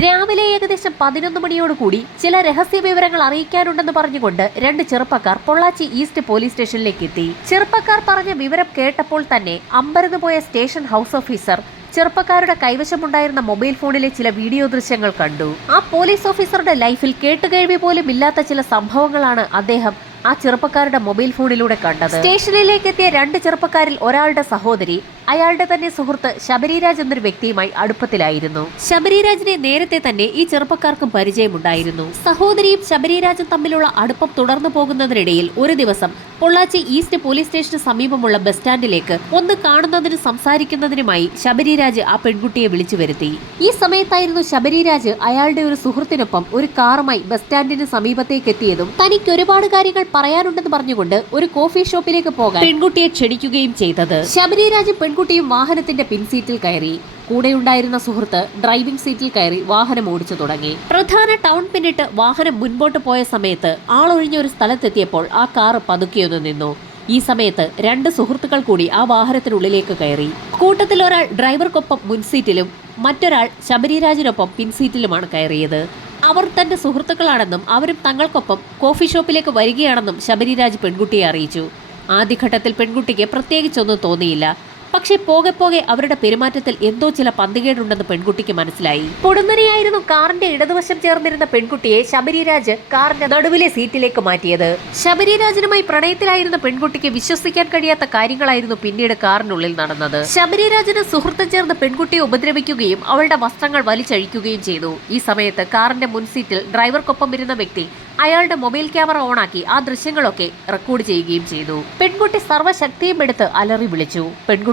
രാവിലെ ഏകദേശം പതിനൊന്ന് മണിയോടുകൂടി ചില രഹസ്യ വിവരങ്ങൾ അറിയിക്കാനുണ്ടെന്ന് പറഞ്ഞുകൊണ്ട് രണ്ട് ചെറുപ്പക്കാർ പൊള്ളാച്ചി ഈസ്റ്റ് പോലീസ് സ്റ്റേഷനിലേക്ക് എത്തി ചെറുപ്പക്കാർ പറഞ്ഞ വിവരം കേട്ടപ്പോൾ തന്നെ അമ്പരന്ന് പോയ സ്റ്റേഷൻ ഹൗസ് ഓഫീസർ ചെറുപ്പക്കാരുടെ കൈവശമുണ്ടായിരുന്ന മൊബൈൽ ഫോണിലെ ചില വീഡിയോ ദൃശ്യങ്ങൾ കണ്ടു. ആ പോലീസ് ഓഫീസറുടെ ലൈഫിൽ കേട്ടുകേൾവി പോലും ഇല്ലാത്ത ചില സംഭവങ്ങളാണ് അദ്ദേഹം ആ ചെറുപ്പക്കാരുടെ മൊബൈൽ ഫോണിലൂടെ കണ്ടത്. സ്റ്റേഷനിലേക്ക് എത്തിയ രണ്ട് ചെറുപ്പക്കാരിൽ ഒരാളുടെ സഹോദരി അയാളുടെ തന്നെ സുഹൃത്ത് ശബരിരാജ് എന്നൊരു വ്യക്തിയുമായി അടുപ്പത്തിലായിരുന്നു. ശബരിരാജിനെ നേരത്തെ തന്നെ ഈ ചെറുപ്പക്കാർക്കും പരിചയമുണ്ടായിരുന്നു. സഹോദരിയും ശബരിരാജും തമ്മിലുള്ള അടുപ്പം തുടർന്നു പോകുന്നതിനിടയിൽ ഒരു ദിവസം പൊള്ളാച്ചി ഈസ്റ്റ് പോലീസ് സ്റ്റേഷന് സമീപമുള്ള ബസ് സ്റ്റാൻഡിലേക്ക് ഒന്ന് കാണുന്നതിനും സംസാരിക്കുന്നതിനുമായി ശബരിരാജ് ആ പെൺകുട്ടിയെ വിളിച്ചു വരുത്തി. ഈ സമയത്തായിരുന്നു ശബരിരാജ് അയാളുടെ ഒരു സുഹൃത്തിനൊപ്പം ഒരു കാറുമായി ബസ് സ്റ്റാൻഡിന് സമീപത്തേക്ക് എത്തിയതും തനിക്ക് ഒരുപാട് കാര്യങ്ങൾ പറയാനുണ്ടെന്ന് പറഞ്ഞുകൊണ്ട് ഒരു കോഫി ഷോപ്പിലേക്ക് പോകാൻ പെൺകുട്ടിയെ ക്ഷണിക്കുകയും ചെയ്തത്. ശബരിരാജും പെൺകുട്ടിയും വാഹനത്തിന്റെ പിൻസീറ്റിൽ കയറി. കൂടെയുണ്ടായിരുന്ന സുഹൃത്ത് ഡ്രൈവിംഗ് സീറ്റിൽ കയറി വാഹനം ഓടിച്ചു തുടങ്ങി. പ്രധാന ടൗൺ പിന്നിട്ട് വാഹനം മുൻപോട്ട് പോയ സമയത്ത് ആളൊഴിഞ്ഞ ഒരു സ്ഥലത്തെത്തിയപ്പോൾ ആ കാറ് പതുക്കിയൊന്ന് നിന്നു. ഈ സമയത്ത് രണ്ട് സുഹൃത്തുക്കൾ കൂടി ആ വാഹനത്തിനുള്ളിലേക്ക് കയറി. കൂട്ടത്തിൽ ഒരാൾ ഡ്രൈവർക്കൊപ്പം മുൻസീറ്റിലും മറ്റൊരാൾ ശബരിരാജിനൊപ്പം പിൻസീറ്റിലുമാണ് കയറിയത്. അവർ തന്റെ സുഹൃത്തുക്കളാണെന്നും അവരും തങ്ങൾക്കൊപ്പം കോഫി ഷോപ്പിലേക്ക് വരികയാണെന്നും ശബരിരാജ് പെൺകുട്ടിയെ അറിയിച്ചു. ആദ്യഘട്ടത്തിൽ പെൺകുട്ടിക്ക് പ്രത്യേകിച്ചൊന്നും തോന്നിയില്ല. പക്ഷേ പോകെ പോകെ അവരുടെ പെരുമാറ്റത്തിൽ എന്തോ ചില പന്തികേടുണ്ടെന്ന് പെൺകുട്ടിക്ക് മനസ്സിലായി. പൊടുന്നനെയായിരുന്നു കാറിന്റെ ഇടതുവശം ചേർന്നിരുന്ന പെൺകുട്ടിയെ ശബരിരാജ് കാറിന്റെ നടുവിലെ സീറ്റിലേക്ക് മാറ്റിയത്. ശബരിരാജനുമായി പ്രണയത്തിലായിരുന്ന പെൺകുട്ടിക്ക് വിശ്വസിക്കാൻ കഴിയാത്ത കാര്യങ്ങളായിരുന്നു പിന്നീട് കാറിനുള്ളിൽ നടന്നത്. ശബരിരാജന് സുഹൃത്ത് ചേർന്ന് പെൺകുട്ടിയെ ഉപദ്രവിക്കുകയും അവളുടെ വസ്ത്രങ്ങൾ വലിച്ചഴിക്കുകയും ചെയ്തു. ഈ സമയത്ത് കാറിന്റെ മുൻസീറ്റിൽ ഡ്രൈവർക്കൊപ്പം ഇരുന്ന വ്യക്തി അയാളുടെ മൊബൈൽ ക്യാമറ ഓണാക്കി ആ ദൃശ്യങ്ങളൊക്കെ റെക്കോർഡ് ചെയ്യുകയും ചെയ്തു. പെൺകുട്ടി സർവശക്തിയും എടുത്ത് അലറി വിളിച്ചു.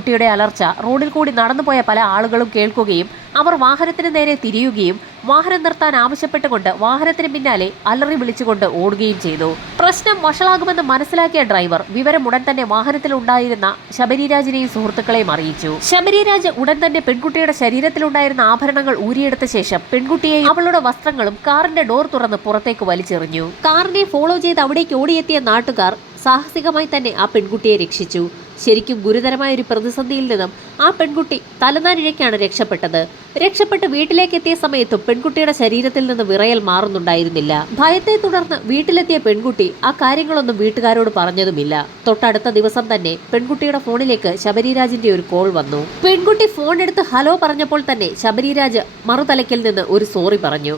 പെൺകുട്ടിയുടെ അലർച്ച. റോഡിൽ കൂടി നടന്നുപോയ പല ആളുകളും കേൾക്കുകയും അവർ വാഹനത്തിന് നേരെ തിരിയുകയും വാഹനം നിർത്താൻ ആവശ്യപ്പെട്ടുകൊണ്ട് വാഹനത്തിന് പിന്നാലെ അലറി വിളിച്ചുകൊണ്ട് ഓടുകയും ചെയ്തു. പ്രശ്നം വഷളാകുമെന്ന് മനസ്സിലാക്കിയ ഡ്രൈവർ വിവരം ഉടൻ തന്നെ വാഹനത്തിൽ ഉണ്ടായിരുന്ന ശബരിരാജിനെയും സുഹൃത്തുക്കളെയും അറിയിച്ചു. ശബരിരാജ് ഉടൻ തന്നെ പെൺകുട്ടിയുടെ ശരീരത്തിലുണ്ടായിരുന്ന ആഭരണങ്ങൾ ഊരിയെടുത്ത ശേഷം പെൺകുട്ടിയെയും അവളുടെ വസ്ത്രങ്ങളും കാറിന്റെ ഡോർ തുറന്ന് പുറത്തേക്ക് വലിച്ചെറിഞ്ഞു. കാറിനെ ഫോളോ ചെയ്ത് അവിടേക്ക് ഓടിയെത്തിയ നാട്ടുകാർ സാഹസികമായി തന്നെ ആ പെൺകുട്ടിയെ രക്ഷിച്ചു. ശരിക്കും ഗുരുതരമായ ഒരു പ്രതിസന്ധിയിൽ നിന്നും ആ പെൺകുട്ടി തലനാരിഴയ്ക്കാണ് രക്ഷപ്പെട്ടത്. രക്ഷപ്പെട്ട് വീട്ടിലേക്ക് എത്തിയ സമയത്ത് പെൺകുട്ടിയുടെ ശരീരത്തിൽ നിന്ന് വിറയൽ മാറുന്നുണ്ടായിരുന്നില്ല. ഭയത്തെ തുടർന്ന് വീട്ടിലെത്തിയ പെൺകുട്ടി ആ കാര്യങ്ങളൊന്നും വീട്ടുകാരോട് പറഞ്ഞതുമില്ല. തൊട്ടടുത്ത ദിവസം തന്നെ പെൺകുട്ടിയുടെ ഫോണിലേക്ക് ശബരിരാജിന്റെ ഒരു കോൾ വന്നു. പെൺകുട്ടി ഫോൺ എടുത്ത് ഹലോ പറഞ്ഞപ്പോൾ തന്നെ ശബരിരാജ് മറുതലയ്ക്കിൽ നിന്ന് ഒരു സോറി പറഞ്ഞു.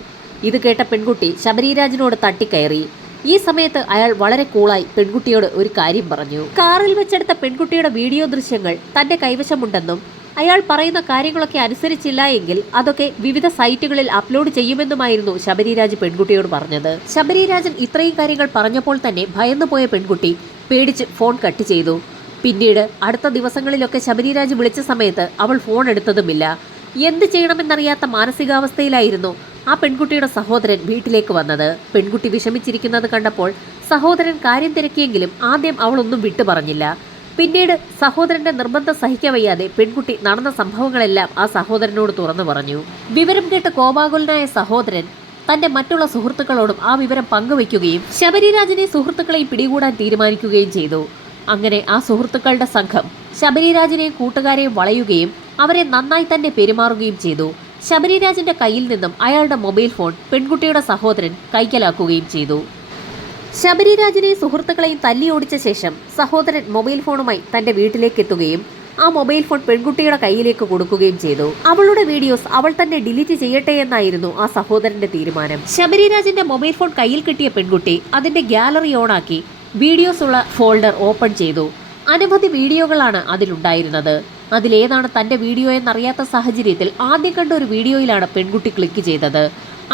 ഇത് കേട്ട പെൺകുട്ടി ശബരിരാജിനോട് തട്ടിക്കയറി. ഈ സമയത്ത് അയാൾ വളരെ കൂളായി പെൺകുട്ടിയോട് ഒരു കാര്യം പറഞ്ഞു. കാറിൽ വെച്ചെടുത്ത പെൺകുട്ടിയുടെ വീഡിയോ ദൃശ്യങ്ങൾ തന്റെ കൈവശമുണ്ടെന്നും അയാൾ പറയുന്ന കാര്യങ്ങളൊക്കെ അനുസരിച്ചില്ല എങ്കിൽ അതൊക്കെ വിവിധ സൈറ്റുകളിൽ അപ്ലോഡ് ചെയ്യുമെന്നുമായിരുന്നു ശബരിരാജ് പെൺകുട്ടിയോട് പറഞ്ഞത്. ശബരിരാജൻ ഇത്രയും കാര്യങ്ങൾ പറഞ്ഞപ്പോൾ തന്നെ ഭയന്നുപോയ പെൺകുട്ടി പേടിച്ച് ഫോൺ കട്ട് ചെയ്തു. പിന്നീട് അടുത്ത ദിവസങ്ങളിലൊക്കെ ശബരിരാജ് വിളിച്ച സമയത്ത് അവൾ ഫോൺ എടുത്തതുമില്ല. എന്ത് ചെയ്യണമെന്നറിയാത്ത മാനസികാവസ്ഥയിലായിരുന്നു ആ പെൺകുട്ടിയുടെ സഹോദരൻ വീട്ടിലേക്ക് വന്നത്. പെൺകുട്ടി വിഷമിച്ചിരിക്കുന്നത് കണ്ടപ്പോൾ സഹോദരൻ കാര്യം തിരക്കിയെങ്കിലും ആദ്യം അവളൊന്നും വിട്ടു പറഞ്ഞില്ല പിന്നീട് സഹോദരന്റെ നിർബന്ധം സഹിക്കവയ്യാതെ പെൺകുട്ടി നടന്ന സംഭവങ്ങളെല്ലാം ആ സഹോദരനോട് തുറന്നു പറഞ്ഞു. വിവരം കേട്ട് കോപാകുലനായ സഹോദരൻ തന്റെ മറ്റുള്ള സുഹൃത്തുക്കളോടും ആ വിവരം പങ്കുവയ്ക്കുകയും ശബരിരാജനെ സുഹൃത്തുക്കളെയും പിടികൂടാൻ തീരുമാനിക്കുകയും ചെയ്തു. അങ്ങനെ ആ സുഹൃത്തുക്കളുടെ സംഘം ശബരിരാജനെയും കൂട്ടുകാരെയും വളയുകയും അവരെ നന്നായി തന്നെ പെരുമാറുകയും ചെയ്തു. ശബരിരാജന്റെ കയ്യിൽ നിന്നും അയാളുടെ മൊബൈൽ ഫോൺ പെൺകുട്ടിയുടെ സഹോദരൻ കൈക്കലാക്കുകയും ചെയ്തു. ശബരിരാജനെയും സുഹൃത്തുക്കളെയും തല്ലിയോടിച്ച ശേഷം സഹോദരൻ മൊബൈൽ ഫോണുമായി തന്റെ വീട്ടിലേക്ക് എത്തുകയും ആ മൊബൈൽ ഫോൺ പെൺകുട്ടിയുടെ കയ്യിലേക്ക് കൊടുക്കുകയും ചെയ്തു. അവളുടെ വീഡിയോസ് അവൾ തന്നെ ഡിലീറ്റ് ചെയ്യട്ടെ എന്നായിരുന്നു ആ സഹോദരന്റെ തീരുമാനം. ശബരിരാജന്റെ മൊബൈൽ ഫോൺ കയ്യിൽ കിട്ടിയ പെൺകുട്ടി അതിന്റെ ഗാലറി ഓണാക്കി വീഡിയോസ് ഉള്ള ഫോൾഡർ ഓപ്പൺ ചെയ്തു. അനവധി വീഡിയോകളാണ് അതിലുണ്ടായിരുന്നത്. അതിലേതാണ് തന്റെ വീഡിയോ എന്നറിയാത്ത സാഹചര്യത്തിൽ ആദ്യം കണ്ട ഒരു വീഡിയോയിലാണ് പെൺകുട്ടി ക്ലിക്ക് ചെയ്തത്.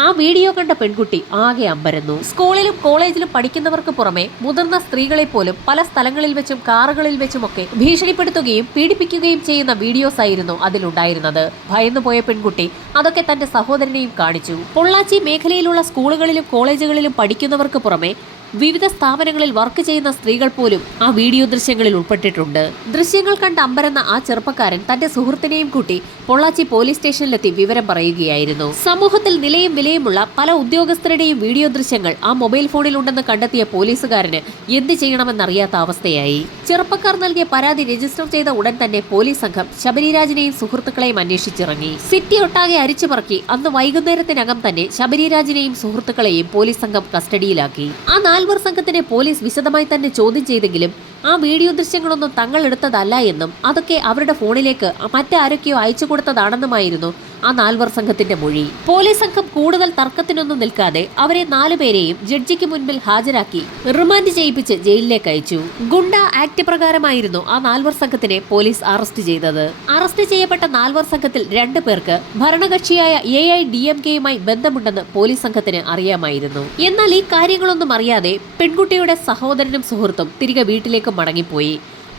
ആ വീഡിയോ കണ്ട പെൺകുട്ടി ആകെ അമ്പരന്നു. സ്കൂളിലും കോളേജിലും പഠിക്കുന്നവർക്ക് പുറമെ മുതിർന്ന സ്ത്രീകളെ പോലും പല സ്ഥലങ്ങളിൽ വെച്ചും കാറുകളിൽ വെച്ചുമൊക്കെ ഭീഷണിപ്പെടുത്തുകയും പീഡിപ്പിക്കുകയും ചെയ്യുന്ന വീഡിയോസ് ആയിരുന്നു അതിലുണ്ടായിരുന്നത്. ഭയന്നുപോയ പെൺകുട്ടി അതൊക്കെ തന്റെ സഹോദരനെയും കാണിച്ചു. പൊള്ളാച്ചി മേഖലയിലുള്ള സ്കൂളുകളിലും കോളേജുകളിലും പഠിക്കുന്നവർക്ക് പുറമെ വിവിധ സ്ഥാപനങ്ങളിൽ വർക്ക് ചെയ്യുന്ന സ്ത്രീകൾ പോലും ആ വീഡിയോ ദൃശ്യങ്ങളിൽ ഉൾപ്പെട്ടിട്ടുണ്ട്. ദൃശ്യങ്ങൾ കണ്ട് അമ്പരന്ന ആ ചെറുപ്പക്കാരൻ തന്റെ സുഹൃത്തിനെയും കൂട്ടി പൊള്ളാച്ചി പോലീസ് സ്റ്റേഷനിലെത്തി വിവരം പറയുകയായിരുന്നു. സമൂഹത്തിൽ നിലയും വിലയുമുള്ള പല ഉദ്യോഗസ്ഥരുടെയും വീഡിയോ ദൃശ്യങ്ങൾ ആ മൊബൈൽ ഫോണിൽ ഉണ്ടെന്ന് കണ്ടെത്തിയ പോലീസുകാരന് എന്ത് ചെയ്യണമെന്നറിയാത്ത അവസ്ഥയായി. ചെറുപ്പക്കാർ നൽകിയ പരാതി രജിസ്റ്റർ ചെയ്ത ഉടൻ തന്നെ പോലീസ് സംഘം ശബരിരാജിനെയും സുഹൃത്തുക്കളെയും അന്വേഷിച്ചിറങ്ങി. സിറ്റി ഒട്ടാകെ അരിച്ചുപറക്കി അന്ന് വൈകുന്നേരത്തിനകം തന്നെ ശബരിരാജിനെയും സുഹൃത്തുക്കളെയും പോലീസ് സംഘം കസ്റ്റഡിയിലാക്കി. ആ നാൽവർ സംഘത്തിനെ പോലീസ് വിശദമായി തന്നെ ചോദ്യം ചെയ്തെങ്കിലും ആ വീഡിയോ ദൃശ്യങ്ങളൊന്നും തങ്ങൾ എടുത്തതല്ല എന്നും അതൊക്കെ അവരുടെ ഫോണിലേക്ക് മറ്റാരൊക്കെയോ അയച്ചു കൊടുത്തതാണെന്നുമായിരുന്നു ആ നാൽവർ സംഘത്തിന്റെ മൊഴി. പോലീസ് സംഘം കൂടുതൽ തർക്കത്തിനൊന്നും നിൽക്കാതെ അവരെ നാലുപേരെയും ജഡ്ജിക്ക് മുൻപിൽ ഹാജരാക്കി റിമാൻഡ് ചെയ്യിപ്പിച്ച് ജയിലിലേക്ക് അയച്ചു. ഗുണ്ട ആക്ട് പ്രകാരമായിരുന്നു ആ നാൽവർ സംഘത്തിനെ പോലീസ് അറസ്റ്റ് ചെയ്തത്. അറസ്റ്റ് ചെയ്യപ്പെട്ട നാൽവർ സംഘത്തിൽ രണ്ടു പേർക്ക് ഭരണകക്ഷിയായ എ ഐ ഡി എം കെയുമായി ബന്ധമുണ്ടെന്ന് പോലീസ് സംഘത്തിന് അറിയാമായിരുന്നു. എന്നാൽ ഈ കാര്യങ്ങളൊന്നും അറിയാതെ പെൺകുട്ടിയുടെ സഹോദരനും സുഹൃത്തും തിരികെ വീട്ടിലേക്ക് മടങ്ങിപ്പോയി.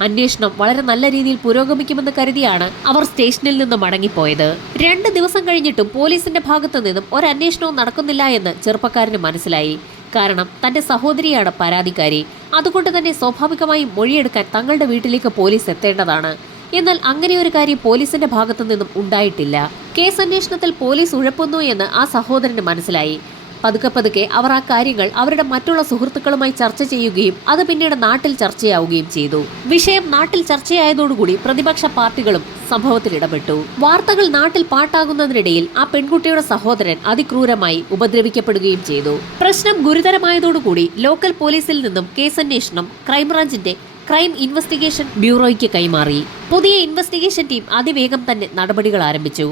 അന്വേഷണം വളരെ നല്ല രീതിയിൽ പുരോഗമിക്കുമെന്ന് കരുതിയാണ് അവർ സ്റ്റേഷനിൽ നിന്ന് മടങ്ങിപ്പോയത്. രണ്ട് ദിവസം കഴിഞ്ഞിട്ടും പോലീസിന്റെ ഭാഗത്തു നിന്നും ഒരന്വേഷണവും നടക്കുന്നില്ല എന്ന് ചെറുപ്പക്കാരന് മനസ്സിലായി. കാരണം തന്റെ സഹോദരിയാണ് പരാതിക്കാരി. അതുകൊണ്ട് തന്നെ സ്വാഭാവികമായും മൊഴിയെടുക്കാൻ തങ്ങളുടെ വീട്ടിലേക്ക് പോലീസ് എത്തേണ്ടതാണ്. എന്നാൽ അങ്ങനെ ഒരു കാര്യം പോലീസിന്റെ ഭാഗത്തു നിന്നും ഉണ്ടായിട്ടില്ല. കേസ് അന്വേഷണത്തിൽ പോലീസ് ഉഴപ്പുന്നു എന്ന് ആ സഹോദരന് മനസ്സിലായി. പതുക്കെ പതുക്കെ അവർ ആ കാര്യങ്ങൾ അവരുടെ മറ്റുള്ള സുഹൃത്തുക്കളുമായി ചർച്ച ചെയ്യുകയും അത് പിന്നീട് നാട്ടിൽ ചർച്ചയാവുകയും ചെയ്തു. വിഷയം നാട്ടിൽ ചർച്ചയായതോടുകൂടി പ്രതിപക്ഷ പാർട്ടികളും സംഭവത്തിൽ ഇടപെട്ടു. വാർത്തകൾ നാട്ടിൽ പാട്ടാകുന്നതിനിടയിൽ ആ പെൺകുട്ടിയുടെ സഹോദരൻ അതിക്രൂരമായി ഉപദ്രവിക്കപ്പെടുകയും ചെയ്തു. പ്രശ്നം ഗുരുതരമായതോടുകൂടി ലോക്കൽ പോലീസിൽ നിന്നും കേസന്വേഷണം ക്രൈംബ്രാഞ്ചിന്റെ ക്രൈം ഇൻവെസ്റ്റിഗേഷൻ ബ്യൂറോയ്ക്ക് കൈമാറി. പുതിയ ഇൻവെസ്റ്റിഗേഷൻ ടീം അതിവേഗം തന്നെ നടപടികൾ ആരംഭിച്ചു.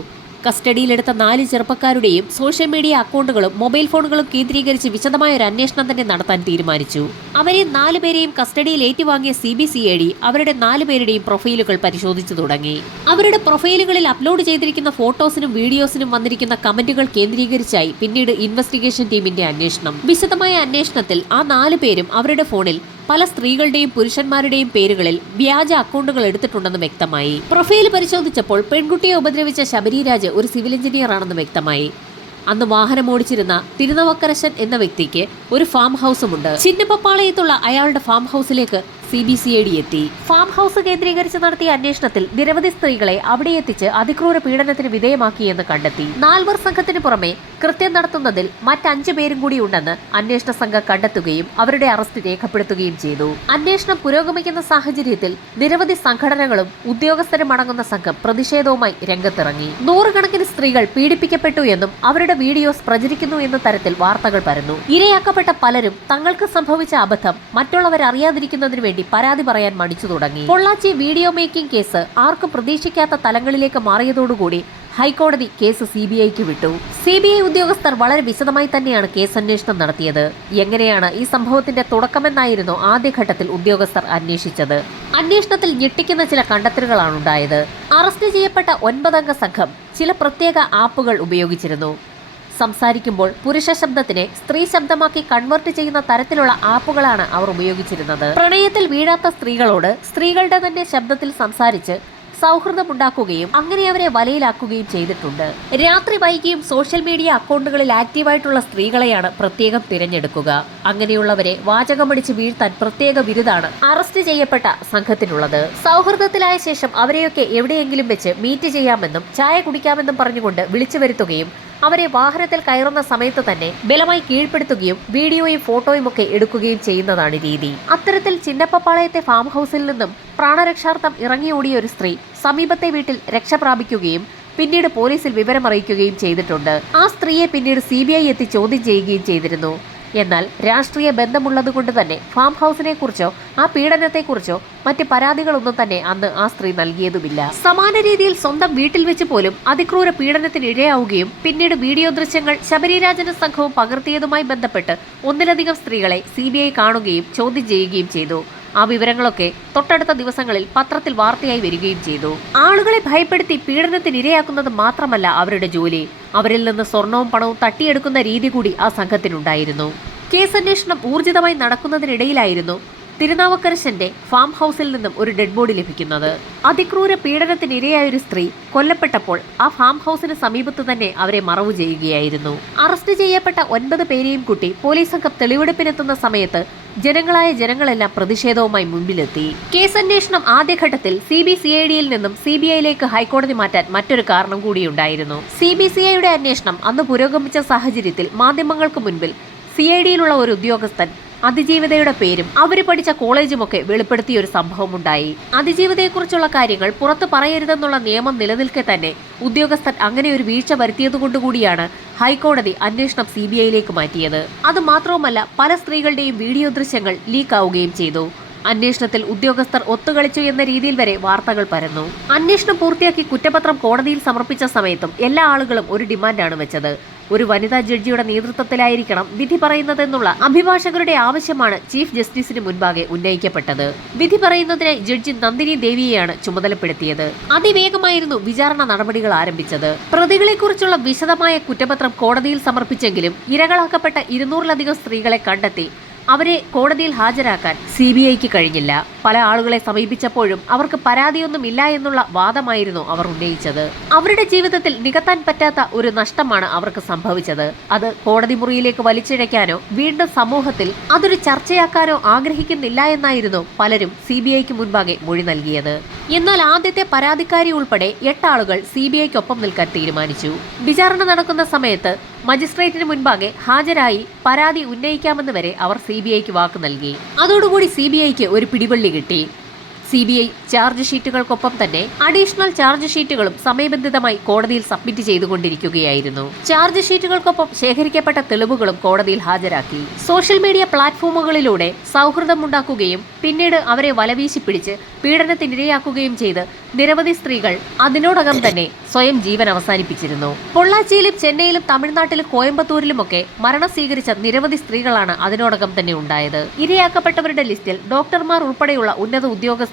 കസ്റ്റഡിയിലെടുത്ത നാല് ചെറുപ്പക്കാരുടെയും സോഷ്യൽ മീഡിയ അക്കൗണ്ടുകളും മൊബൈൽ ഫോണുകളും കേന്ദ്രീകരിച്ച് വിശദമായ ഒരു അന്വേഷണം തന്നെ നടത്താൻ തീരുമാനിച്ചു. അവരെ നാലുപേരെയും കസ്റ്റഡിയിൽ ഏറ്റുവാങ്ങിയ C B C I D അവരുടെ നാലുപേരുടെയും പ്രൊഫൈലുകൾ പരിശോധിച്ചു തുടങ്ങി. അവരുടെ പ്രൊഫൈലുകളിൽ അപ്ലോഡ് ചെയ്തിരിക്കുന്ന ഫോട്ടോസിനും വീഡിയോസിനും വന്നിരിക്കുന്ന കമന്റുകൾ കേന്ദ്രീകരിച്ചായി പിന്നീട് ഇൻവെസ്റ്റിഗേഷൻ ടീമിന്റെ അന്വേഷണം. വിശദമായ അന്വേഷണത്തിൽ ആ നാലുപേരും അവരുടെ ഫോണിൽ പല സ്ത്രീകളുടെയും പുരുഷന്മാരുടെയും പേരുകളിൽ വ്യാജ അക്കൗണ്ടുകൾ എടുത്തിട്ടുണ്ടെന്ന് വ്യക്തമായി. പ്രൊഫൈൽ പരിശോധിച്ചപ്പോൾ പെൺകുട്ടിയെ ഉപദ്രവിച്ച ശബരിരാജ് ഒരു സിവിൽ എഞ്ചിനീയർ ആണെന്ന് വ്യക്തമായി. അന്ന് വാഹനം ഓടിച്ചിരുന്ന തിരുനവക്കരശൻ എന്ന വ്യക്തിക്ക് ഒരു ഫാം ഹൗസുമുണ്ട്. ചിന്നപ്പപ്പാളയത്തുള്ള അയാളുടെ ഫാം ഹൗസിലേക്ക് C B C I D എത്തി. ഫാം ഹൗസ് കേന്ദ്രീകരിച്ച് നടത്തിയ അന്വേഷണത്തിൽ നിരവധി സ്ത്രീകളെ അവിടെ എത്തിച്ച് അതിക്രൂര പീഡനത്തിന് വിധേയമാക്കിയെന്ന് കണ്ടെത്തി. നാൽവർ സംഘത്തിന് പുറമെ കൃത്യം നടത്തുന്നതിൽ മറ്റഞ്ചു പേരും കൂടി ഉണ്ടെന്ന് അന്വേഷണ സംഘം കണ്ടെത്തുകയും അവരുടെ അറസ്റ്റ് രേഖപ്പെടുത്തുകയും ചെയ്തു. അന്വേഷണം പുരോഗമിക്കുന്ന സാഹചര്യത്തിൽ നിരവധി സംഘടനകളും ഉദ്യോഗസ്ഥരും അടങ്ങുന്ന സംഘം പ്രതിഷേധവുമായി രംഗത്തിറങ്ങി. നൂറുകണക്കിന് സ്ത്രീകൾ പീഡിപ്പിക്കപ്പെട്ടു എന്നും അവരുടെ വീഡിയോസ് പ്രചരിക്കുന്നു എന്ന തരത്തിൽ വാർത്തകൾ പരന്നു. ഇരയാക്കപ്പെട്ട പലരും തങ്ങൾക്ക് സംഭവിച്ച അബദ്ധം മറ്റുള്ളവർ അറിയാതിരിക്കുന്നതിന് വേണ്ടി പരാതി പറയാൻ മടിച്ചു തുടങ്ങി. പൊള്ളാച്ചി വീഡിയോ മേക്കിംഗ് കേസ് ആർക്കും പ്രതീക്ഷിക്കാത്ത തലങ്ങളിലേക്ക് മാറിയതോടുകൂടി ഹൈക്കോടതി കേസ് സി ബി ഐക്ക് വിട്ടു. സി ബി ഐ ഉദ്യോഗസ്ഥർ വളരെ വിശദമായി തന്നെയാണ് കേസ് അന്വേഷണം നടത്തിയത്. എങ്ങനെയാണ് ഈ സംഭവത്തിന്റെ തുടക്കമെന്നായിരുന്നു ആദ്യഘട്ടത്തിൽ ഉദ്യോഗസ്ഥർ അന്വേഷിച്ചത്. അന്വേഷണത്തിൽ ഞെട്ടിക്കുന്ന ചില കണ്ടെത്തലുകളാണ് ഉണ്ടായത് അറസ്റ്റ് ചെയ്യപ്പെട്ട ഒൻപതംഗ സംഘം ചില പ്രത്യേക ആപ്പുകൾ ഉപയോഗിച്ചിരുന്നു. സംസാരിക്കുമ്പോൾ പുരുഷ ശബ്ദത്തിനെ സ്ത്രീ ശബ്ദമാക്കി കൺവെർട്ട് ചെയ്യുന്ന തരത്തിലുള്ള ആപ്പുകളാണ് അവർ ഉപയോഗിച്ചിരുന്നത്. പ്രണയത്തിൽ വീഴാത്ത സ്ത്രീകളോട് സ്ത്രീകളുടെ തന്നെ ശബ്ദത്തിൽ സംസാരിച്ച് സൗഹൃദമുണ്ടാക്കുകയും അങ്ങനെ അവരെ വലയിലാക്കുകയും ചെയ്തിട്ടുണ്ട്. രാത്രി വൈകിയും സോഷ്യൽ മീഡിയ അക്കൗണ്ടുകളിൽ ആക്റ്റീവായിട്ടുള്ള സ്ത്രീകളെയാണ് പ്രത്യേകം തിരഞ്ഞെടുക്കുക. അങ്ങനെയുള്ളവരെ വാചകമടിച്ച് വീഴ്ത്താൻ പ്രത്യേക ബിരുദാണ് അറസ്റ്റ് ചെയ്യപ്പെട്ട സംഘത്തിനുള്ളത്. സൗഹൃദത്തിലായ ശേഷം അവരെയൊക്കെ എവിടെയെങ്കിലും വെച്ച് മീറ്റ് ചെയ്യാമെന്നും ചായ കുടിക്കാമെന്നും പറഞ്ഞുകൊണ്ട് വിളിച്ചു വരുത്തുകയും അവരെ വാഹനത്തിൽ കയറുന്ന സമയത്ത് തന്നെ ബലമായി കീഴ്പ്പെടുത്തുകയും വീഡിയോയും ഫോട്ടോയും ഒക്കെ എടുക്കുകയും ചെയ്യുന്നതാണ് രീതി. അത്തരത്തിൽ ചിന്നപ്പപ്പാളയത്തെ ഫാം ഹൗസിൽ നിന്നും പ്രാണരക്ഷാർത്ഥം ഇറങ്ങിയോടിയ ഒരു സ്ത്രീ സമീപത്തെ വീട്ടിൽ രക്ഷപ്രാപിക്കുകയും പിന്നീട് പോലീസിൽ വിവരമറിയിക്കുകയും ചെയ്തിട്ടുണ്ട്. ആ സ്ത്രീയെ പിന്നീട് സി എത്തി ചോദ്യം ചെയ്യുകയും ചെയ്തിരുന്നു. എന്നാൽ രാഷ്ട്രീയ ബന്ധമുള്ളതുകൊണ്ട് തന്നെ ഫാം ഹൗസിനെക്കുറിച്ചോ ആ പീഡനത്തെക്കുറിച്ചോ മറ്റ് പരാതികളൊന്നും തന്നെ അന്ന് ആ സ്ത്രീ നൽകിയതുമില്ല. സമാന രീതിയിൽ സ്വന്തം വീട്ടിൽ വെച്ച് പോലും അതിക്രൂര പീഡനത്തിന് ഇരയാവുകയും പിന്നീട് വീഡിയോ ദൃശ്യങ്ങൾ ശബരിരാജന സംഘവും പകർത്തിയതുമായി ബന്ധപ്പെട്ട് ഒന്നിലധികം സ്ത്രീകളെ സി കാണുകയും ചോദ്യം ചെയ്യുകയും ചെയ്തു. ആ വിവരങ്ങളൊക്കെ തൊട്ടടുത്ത ദിവസങ്ങളിൽ പത്രത്തിൽ വാർത്തയായി വരികയും ചെയ്തു. ആളുകളെ ഭയപ്പെടുത്തി പീഡനത്തിന് ഇരയാക്കുന്നത് മാത്രമല്ല അവരുടെ ജോലി. അവരിൽ നിന്ന് സ്വർണവും പണവും തട്ടിയെടുക്കുന്ന രീതി കൂടി ആ സംഘത്തിനുണ്ടായിരുന്നു. കേസന്വേഷണം ഊർജിതമായി നടക്കുന്നതിനിടയിലായിരുന്നു തിരുനാവക്കരശന്റെ ഫാം ഹൗസിൽ നിന്നും ഒരു ഡെഡ് ബോഡി ലഭിക്കുന്നത്. അതിക്രൂര പീഡനത്തിനിരയായ ഒരു സ്ത്രീ കൊല്ലപ്പെട്ടപ്പോൾ ആ ഫാം ഹൗസിന് സമീപത്ത് തന്നെ അവരെ മറവു ചെയ്യുകയായിരുന്നു. അറസ്റ്റ് ചെയ്യപ്പെട്ട ഒൻപത് പേരെയും കുട്ടി പോലീസ് സംഘം തെളിവെടുപ്പിനെത്തുന്ന സമയത്ത് ജനങ്ങളായ ജനങ്ങളെല്ലാം പ്രതിഷേധവുമായി മുമ്പിലെത്തി. കേസന്വേഷണം ആദ്യഘട്ടത്തിൽ സി ബി സി ഐ ഡിയിൽ നിന്നും സി ബി ഐയിലേക്ക് ഹൈക്കോടതി മാറ്റാൻ മറ്റൊരു കാരണം കൂടിയുണ്ടായിരുന്നു. സി ബി സി ഐയുടെ അന്വേഷണം അന്ന് പുരോഗമിച്ച സാഹചര്യത്തിൽ മാധ്യമങ്ങൾക്ക് മുൻപിൽ സി ഐ ഡിയിലുള്ള ഒരു ഉദ്യോഗസ്ഥൻ അതിജീവിതയുടെ പേരും അവർ പഠിച്ച കോളേജുമൊക്കെ വെളിപ്പെടുത്തിയ ഒരു സംഭവം ഉണ്ടായി അതിജീവിതയെക്കുറിച്ചുള്ള കാര്യങ്ങൾ പുറത്തു പറയരുതെന്നുള്ള നിയമം നിലനിൽക്കെ തന്നെ ഉദ്യോഗസ്ഥൻ അങ്ങനെ ഒരു വീഴ്ച വരുത്തിയതുകൊണ്ടുകൂടിയാണ് ഹൈക്കോടതി അന്വേഷണം സി ബി ഐയിലേക്ക് മാറ്റിയത്. അത് മാത്രവുമല്ല പല സ്ത്രീകളുടെയും വീഡിയോ ദൃശ്യങ്ങൾ ലീക്കാവുകയും ചെയ്തു. അന്വേഷണത്തിൽ ഉദ്യോഗസ്ഥർ ഒത്തുകളിച്ചു എന്ന രീതിയിൽ വരെ വാർത്തകൾ പരന്നു. അന്വേഷണം പൂർത്തിയാക്കി കുറ്റപത്രം കോടതിയിൽ സമർപ്പിച്ച സമയത്തും എല്ലാ ആളുകളും ഒരു ഡിമാൻഡാണ് വെച്ചത്. ഒരു വനിതാ ജഡ്ജിയുടെ നേതൃത്വത്തിലായിരിക്കണം വിധി പറയുന്നതെന്നുള്ള അഭിഭാഷകരുടെ ആവശ്യമാണ് ചീഫ് ജസ്റ്റിസിന് മുൻപാകെ ഉന്നയിക്കപ്പെട്ടത്. വിധി പറയുന്നതിന് ജഡ്ജി നന്ദിനി ദേവിയെയാണ് ചുമതലപ്പെടുത്തിയത്. അതിവേഗമായിരുന്നു വിചാരണ നടപടികൾ ആരംഭിച്ചത്. പ്രതികളെക്കുറിച്ചുള്ള വിശദമായ കുറ്റപത്രം കോടതിയിൽ സമർപ്പിച്ചെങ്കിലും ഇരകളാക്കപ്പെട്ട ഇരുന്നൂറിലധികം സ്ത്രീകളെ കണ്ടെത്തി അവരെ കോടതിയിൽ ഹാജരാക്കാൻ സി ബി ഐക്ക് കഴിഞ്ഞില്ല. പല ആളുകളെ സമീപിച്ചപ്പോഴും അവർക്ക് പരാതിയൊന്നും ഇല്ല എന്നുള്ള വാദമായിരുന്നു അവർ ഉന്നയിച്ചത്. അവരുടെ ജീവിതത്തിൽ നികത്താൻ പറ്റാത്ത ഒരു നഷ്ടമാണ് അവർക്ക് സംഭവിച്ചത്. അത് കോടതി മുറിയിലേക്ക് വലിച്ചിഴയ്ക്കാനോ വീണ്ടും സമൂഹത്തിൽ അതൊരു ചർച്ചയാക്കാനോ ആഗ്രഹിക്കുന്നില്ല എന്നായിരുന്നു പലരും സി ബി ഐക്ക് മുൻപാകെ മൊഴി നൽകിയത്. എന്നാൽ ആദ്യത്തെ പരാതിക്കാരി ഉൾപ്പെടെ എട്ടാളുകൾ സി ബി ഐക്കൊപ്പം നിൽക്കാൻ തീരുമാനിച്ചു. വിചാരണ നടക്കുന്ന സമയത്ത് മജിസ്ട്രേറ്റിന് മുൻപാകെ ഹാജരായി പരാതി ഉന്നയിക്കാമെന്ന് വരെ അവർ സി ബി ഐക്ക് വാക്ക് നൽകി. അതോടുകൂടി സി ബി ഐക്ക് ഒരു പിടിവള്ളി കിട്ടി. സി ബി ഐ ചാർജ് ഷീറ്റുകൾക്കൊപ്പം തന്നെ അഡീഷണൽ ചാർജ് ഷീറ്റുകളും സമയബന്ധിതമായി കോടതിയിൽ സബ്മിറ്റ് ചെയ്തുകൊണ്ടിരിക്കുകയായിരുന്നു. ചാർജ് ഷീറ്റുകൾക്കൊപ്പം ശേഖരിക്കപ്പെട്ട തെളിവുകളും കോടതിയിൽ ഹാജരാക്കി. സോഷ്യൽ മീഡിയ പ്ലാറ്റ്ഫോമുകളിലൂടെ സൗഹൃദമുണ്ടാക്കുകയും പിന്നീട് അവരെ വലവീശി പിടിച്ച് പീഡനത്തിനിരയാക്കുകയും ചെയ്ത് നിരവധി സ്ത്രീകൾ അതിനോടകം തന്നെ സ്വയം ജീവൻ അവസാനിപ്പിച്ചിരുന്നു. പൊള്ളാച്ചിയിലും ചെന്നൈയിലും തമിഴ്നാട്ടിലും കോയമ്പത്തൂരിലുമൊക്കെ മരണം സ്വീകരിച്ച നിരവധി സ്ത്രീകളാണ് അതിനോടകം തന്നെ ഉണ്ടായത്. ഇരയാക്കപ്പെട്ടവരുടെ ലിസ്റ്റിൽ ഡോക്ടർമാർ ഉൾപ്പെടെയുള്ള ഉന്നത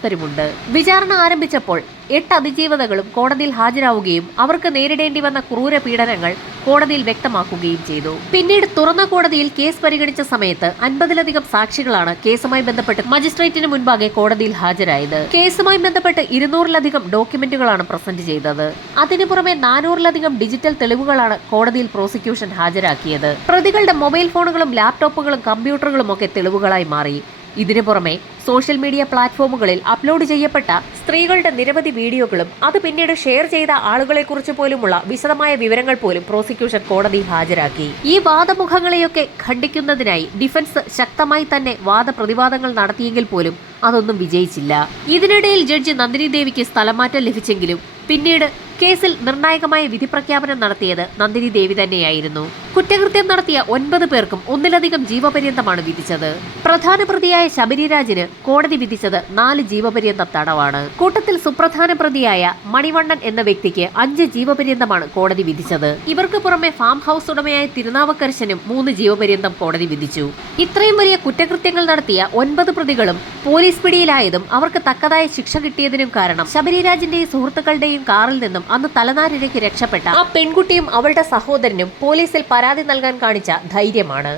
ഉദ്യോഗസ്ഥരുമുണ്ട് വിചാരണ ആരംഭിച്ചപ്പോൾ എട്ട് അതിജീവതകളും കോടതിയിൽ ഹാജരാവുകയും അവർക്ക് നേരിടേണ്ടി വന്ന ക്രൂര പീഡനങ്ങൾ കോടതിയിൽ വ്യക്തമാക്കുകയും ചെയ്തു പിന്നീട് തുറന്ന കോടതിയിൽ കേസ് പരിഗണിച്ച സമയത്ത് അൻപതിലധികം സാക്ഷികളാണ് കേസുമായി ബന്ധപ്പെട്ട് മജിസ്ട്രേറ്റിന് മുൻപാകെ കോടതിയിൽ ഹാജരായത് കേസുമായി ബന്ധപ്പെട്ട് ഇരുന്നൂറിലധികം ഡോക്യുമെന്റുകളാണ് പ്രസന്റ് ചെയ്തത് അതിനു പുറമെ നാനൂറിലധികം ഡിജിറ്റൽ തെളിവുകളാണ് കോടതിയിൽ പ്രോസിക്യൂഷൻ ഹാജരാക്കിയത് പ്രതികളുടെ മൊബൈൽ ഫോണുകളും ലാപ്ടോപ്പുകളും കമ്പ്യൂട്ടറുകളും ഒക്കെ തെളിവുകളായി മാറി ഇതിനു പുറമെ സോഷ്യൽ മീഡിയ പ്ലാറ്റ്ഫോമുകളിൽ അപ്ലോഡ് ചെയ്യപ്പെട്ട സ്ത്രീകളുടെ നിരവധി വീഡിയോകളും അത് പിന്നീട് ഷെയർ ചെയ്ത ആളുകളെക്കുറിച്ച് പോലുമുള്ള വിശദമായ വിവരങ്ങൾ പോലും പ്രോസിക്യൂഷൻ കോടതി ഹാജരാക്കി. ഈ വാദമുഖങ്ങളെയൊക്കെ ഖണ്ഡിക്കുന്നതിനായി ഡിഫൻസ് ശക്തമായി തന്നെ വാദപ്രതിവാദങ്ങൾ നടത്തിയെങ്കിൽ പോലും അതൊന്നും വിജയിച്ചില്ല. ഇതിനിടയിൽ ജഡ്ജി നന്ദിനി ദേവിക്ക് സ്ഥലമാറ്റം ലഭിച്ചെങ്കിലും പിന്നീട് കേസിൽ നിർണായകമായ വിധി പ്രഖ്യാപനം നടത്തിയത് നന്ദിനി ദേവി തന്നെയായിരുന്നു. കുറ്റകൃത്യം നടത്തിയ ഒൻപത് പേർക്കും ഒന്നിലധികം ജീവപര്യന്തമാണ് വിധിച്ചത്. പ്രധാന പ്രതിയായ ശബരിരാജിന് കോടതി വിധിച്ചത് നാല് ജീവപര്യന്തം തടവാണ്. കൂട്ടത്തിൽ സുപ്രധാന പ്രതിയായ മണിവണ്ണൻ എന്ന വ്യക്തിക്ക് അഞ്ച് ജീവപര്യന്തമാണ് കോടതി വിധിച്ചത്. ഇവർക്ക് പുറമെ ഫാം ഹൗസ് ഉടമയായ തിരുനാവക്കരശനും മൂന്ന് ജീവപര്യന്തം കോടതി വിധിച്ചു. ഇത്രയും വലിയ കുറ്റകൃത്യങ്ങൾ നടത്തിയ ഒൻപത് പ്രതികളും പോലീസ് പിടിയിലായതും അവർക്ക് തക്കതായ ശിക്ഷ കിട്ടിയതിനും കാരണം ശബരിരാജിന്റെയും സുഹൃത്തുക്കളുടെയും കാറിൽ നിന്നും അന്ന് തലനാരിഴയ്ക്ക് രക്ഷപ്പെട്ട ആ പെൺകുട്ടിയും അവളുടെ സഹോദരനും പോലീസിൽ പരാതി നൽകാൻ കാണിച്ച ധൈര്യമാണ്.